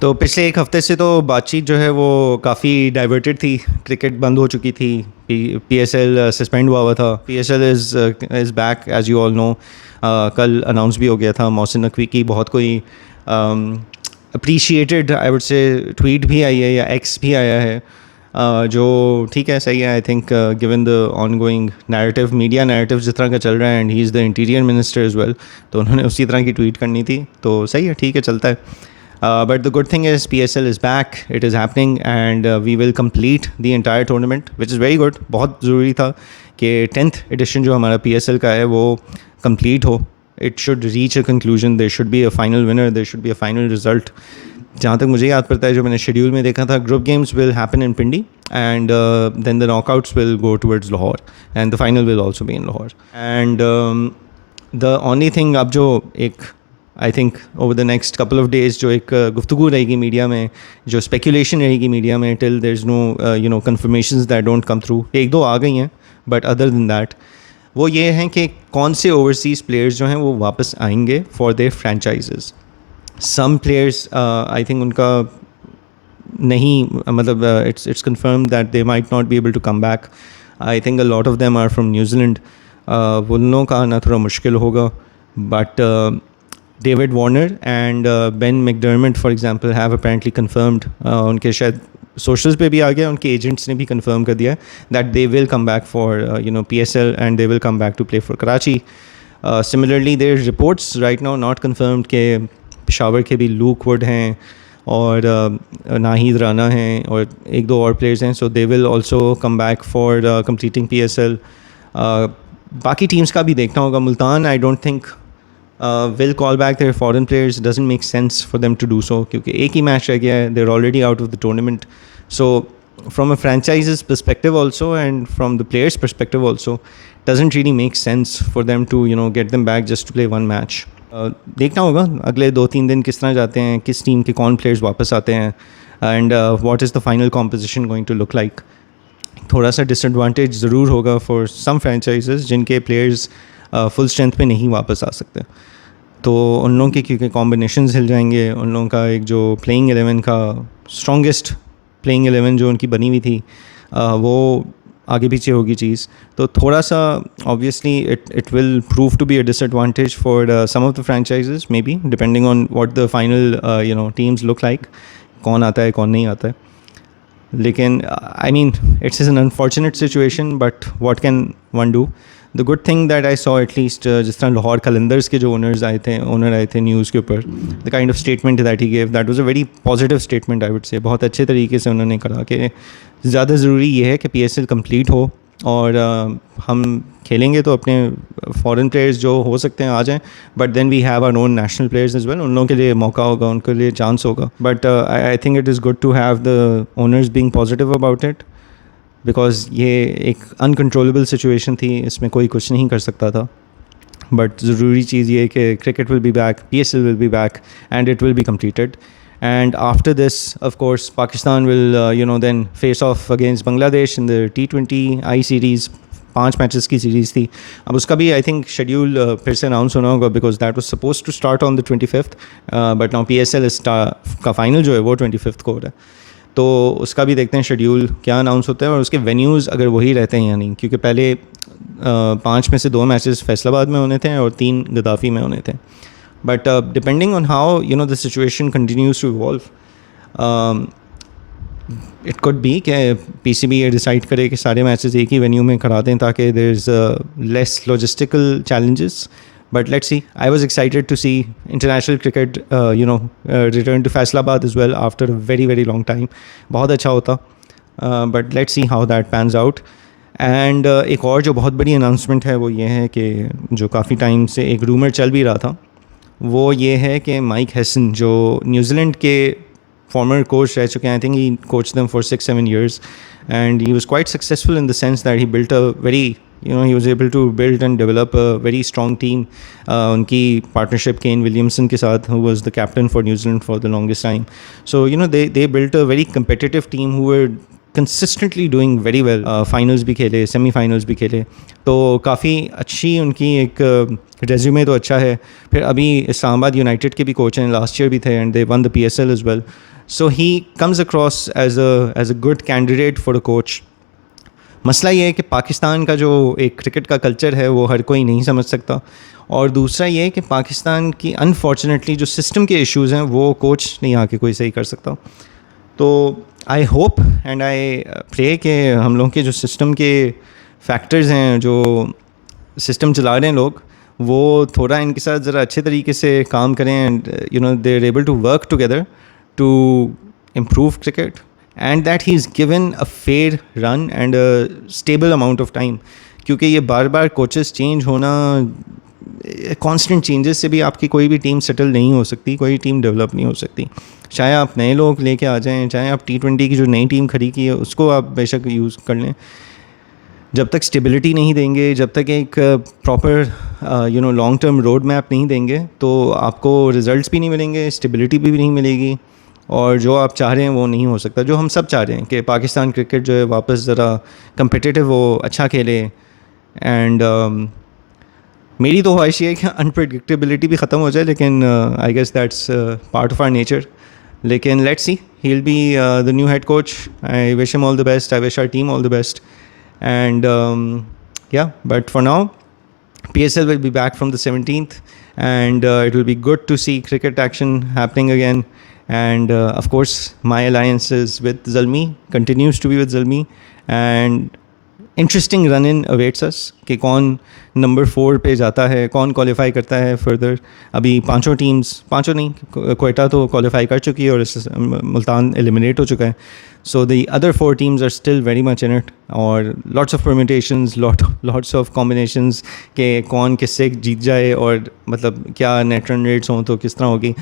तो पिछले एक हफ्ते से तो बातचीत जो है वो काफ़ी डाइवर्टेड थी। क्रिकेट बंद हो चुकी थी। पीएसएल सस्पेंड हुआ था। PSL is back as you all know. कल अनाउंस भी हो गया था मोहसिन नकवी की बहुत कोई appreciated I would say tweet भी आई है या एक्स भी आया है। जो ठीक है, सही है। I think given the ongoing narrative, media narrative जिस तरह का चल रहा है, and he is the interior minister as well, तो उन्होंने उसी तरह की ट्वीट करनी थी। तो सही है, ठीक है, चलता है। But the good thing is PSL is back, it is happening, and we will complete the entire tournament, which is very good. बहुत ज़रूरी था कि 10th edition जो हमारा PSL का है वो complete हो. It should reach a conclusion. There should be a final winner. There should be a final result. जहाँ तक मुझे याद पड़ता है, जो मैंने शेड्यूल में देखा था, group games will happen in Pindi, and then the knockouts will go towards Lahore, and the final will also be in Lahore. And the only thing अब जो एक I think over the next couple of days जो एक गुफ्तगू रहेगी media में, जो speculation रहेगी मीडिया में, till there is no you know confirmations that don't come through, एक दो आ गई हैं, बट अदर दिन दैट वो ये हैं कि कौन से ओवरसीज़ प्लेयर्स जो हैं वो वापस आएंगे for their franchises. Some players I think उनका नहीं, मतलब it's confirm that they might not be able to come back. I think a lot of them are from New Zealand. उन लोगों का आना थोड़ा मुश्किल होगा, but David Warner and Ben McDermott, for example, have apparently confirmed, उनके शायद socials पे भी आ गया, उनके agents ने भी confirm कर दिया that they will come back for PSL, and they will come back to play for Karachi. Similarly, there are reports right now not confirmed कि पेशावर के भी लूक वुड हैं और नाहिद राना हैं और एक दो और players हैं, so they will also come back for completing PSL. बाकी teams का भी देखना होगा। Multan I don't think will call back their foreign players. It doesn't make sense for them to do so क्योंकि एक ही मैच रह गया है, they're already out of the tournament. So from a franchise's perspective also, and from the players' perspective also, doesn't really make sense for them to get them back just to play one match. देखना होगा अगले 2-3 दिन किस तरह जाते हैं, किस team के कौन प्लेयर्स वापस आते हैं, and what is the final composition going to look like. थोड़ा सा डिसएडवांटेज ज़रूर होगा फॉर सम फ्रेंचाइजेस जिनके प्लेयर्स फुल स्ट्रेंथ पे नहीं वापस आ सकते, तो उन लोगों के क्योंकि कॉम्बिनेशंस हिल जाएंगे, उन लोगों का एक जो प्लेइंग 11 का स्ट्रॉन्गेस्ट प्लेइंग 11 जो उनकी बनी हुई थी वो आगे पीछे होगी चीज़, तो थोड़ा सा obviously it will prove to be a disadvantage for some of the franchises, maybe depending on what the final teams look like, कौन आता है कौन नहीं आता है। लेकिन I mean it's is an unfortunate situation, but what can one do. The good thing that I saw at least, जिस तरह लाहौर कलंदर्स के जो ओनर आए थे न्यूज़ के ऊपर, the kind of statement that he gave, that was a very positive statement I would से। बहुत अच्छे तरीके से उन्होंने कहा कि ज़्यादा ज़रूरी ये है कि PSL कंप्लीट हो और हम खेलेंगे तो अपने फॉरेन प्लेयर्स जो हो सकते हैं आ जाएं, but then we have our own national players as well. उन लोगों के लिए मौका होगा, उनके लिए चांस होगा, but I think it is good to have the owners being positive about it, because ये एक अनकंट्रोलेबल सिचुएशन थी, इसमें कोई कुछ नहीं कर सकता था। बट ज़रूरी चीज़ ये है कि cricket will be back, PSL will be back, and it will be completed. And after this, of course, Pakistan will then face off against Bangladesh in the T20 I series. 5 matches की series थी। अब उसका भी I think schedule फिर से announce होना होगा, because that was suppose to start on the 25th, but now PSL का फाइनल जो है वो 25th को हो रहा है, तो उसका भी देखते हैं शेड्यूल क्या अनाउंस होता है और उसके वेन्यूज़ अगर वही रहते हैं या नहीं, क्योंकि पहले 5 में से 2 मैचेस फैसलाबाद में होने थे और 3 गद्दाफ़ी में होने थे। But depending on how the situation continues to evolve, it could be कि PCB ये डिसाइड करे कि सारे मैचेस एक ही वेन्यू में करा दें ताकि there is less logistical challenges. But let's see. I was excited to see international cricket, return to Faisalabad as well after a very, very long time. बहुत अच्छा होता. But let's see how that pans out. And एक और जो बहुत बड़ी announcement है वो ये है कि जो काफ़ी टाइम से एक रूमर चल भी रहा था, वो ये है कि माइक हेसन जो न्यूजीलैंड के former coach रह चुके हैं, I think he coached them for 6-7 years, and he was quite successful in the sense that he built a very he was able to build and develop a very strong team. उनकी partnership Kane Williamson के साथ, who was the captain for New Zealand for the longest time. So they built a very competitive team who were consistently doing very well, finals भी खेले, semifinals भी खेले, तो काफ़ी अच्छी उनकी एक रेज्यूमे तो अच्छा है। फिर अभी इस्लामाबाद यूनाइटेड के भी कोच हैं, लास्ट ईयर भी थे and they won the PSL as well, so he comes across as a good candidate for a coach. मसला ये है कि पाकिस्तान का जो एक क्रिकेट का कल्चर है वो हर कोई नहीं समझ सकता, और दूसरा ये है कि पाकिस्तान की अनफॉर्चुनेटली जो सिस्टम के इश्यूज़ हैं वो कोच नहीं आके कोई सही कर सकता। तो I hope and I pray कि हम लोग के जो सिस्टम के फैक्टर्स हैं, जो सिस्टम चला रहे हैं लोग, वो थोड़ा इनके साथ ज़रा अच्छे तरीके से काम करें and you know they are able to work together to improve cricket and that he is given a fair run and a stable amount of time. क्योंकि ये बार बार कोचेस चेंज होना, कांस्टेंट चेंजेस से भी आपकी कोई भी टीम सेटल नहीं हो सकती, कोई टीम डेवलप नहीं हो सकती। चाहे आप नए लोग लेके आ जाएं, चाहे आप T20 की जो नई टीम खड़ी की है उसको आप बेशक यूज़ कर लें, जब तक स्टेबिलिटी नहीं देंगे, जब तक एक proper you know long term road map नहीं देंगे, तो आपको रिजल्ट्स भी नहीं मिलेंगे, स्टेबिलिटी भी नहीं मिलेगी, और जो आप चाह रहे हैं वो नहीं हो सकता। जो हम सब चाह रहे हैं कि पाकिस्तान क्रिकेट जो है वापस ज़रा कम्पिटिटिव हो, अच्छा खेले, एंड मेरी तो ख्वाहिश ये है कि अनप्रडिक्टेबिलिटी भी ख़त्म हो जाए, लेकिन I guess that's part of our nature. लेकिन let's see, he will be the new head coach, I wish him all the best, I wish our team all the best, and yeah, but for now PSL will be back from the 17th, and it will be good to see cricket action happening again, and of course my alliance is with Zalmi, continues to be with Zalmi, and interesting run in awaits us कि कौन number 4 पे जाता है, कौन qualify करता है further. अभी पांचों नहीं, क्वेटा तो क्वालिफाई कर चुकी है और मुल्तान एलिमिनेट हो चुका है, so the other 4 teams are still very much in it, और lots of permutations, lots of combinations के कौन किससे जीत जाए, और मतलब क्या नेट रन रेट्स हों तो किस तरह होगी।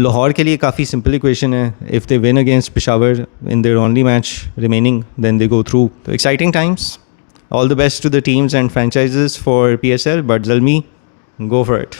लाहौर के लिए काफ़ी सिंपल इक्वेशन है, if they win against Peshawar in their only match remaining then they go through. तो exciting times, all the best to the teams and franchises for PSL, but Zalmi, go for it.